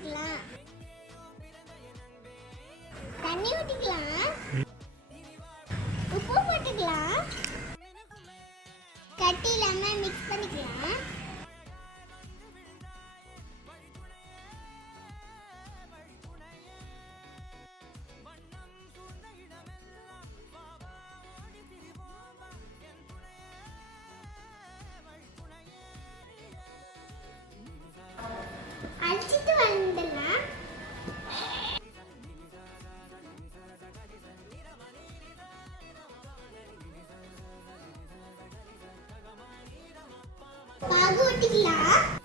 போட்டுக்கலாம். தண்ணி ஊத்திக்கலாம். உப்பு போட்டுக்கலாம். கட்டி இல்லாம மிக்ஸ் பண்ணிக்கலாம். அடிச்சிட்டு வந்துடலாம். பாகு ஊத்திக்கலாம்.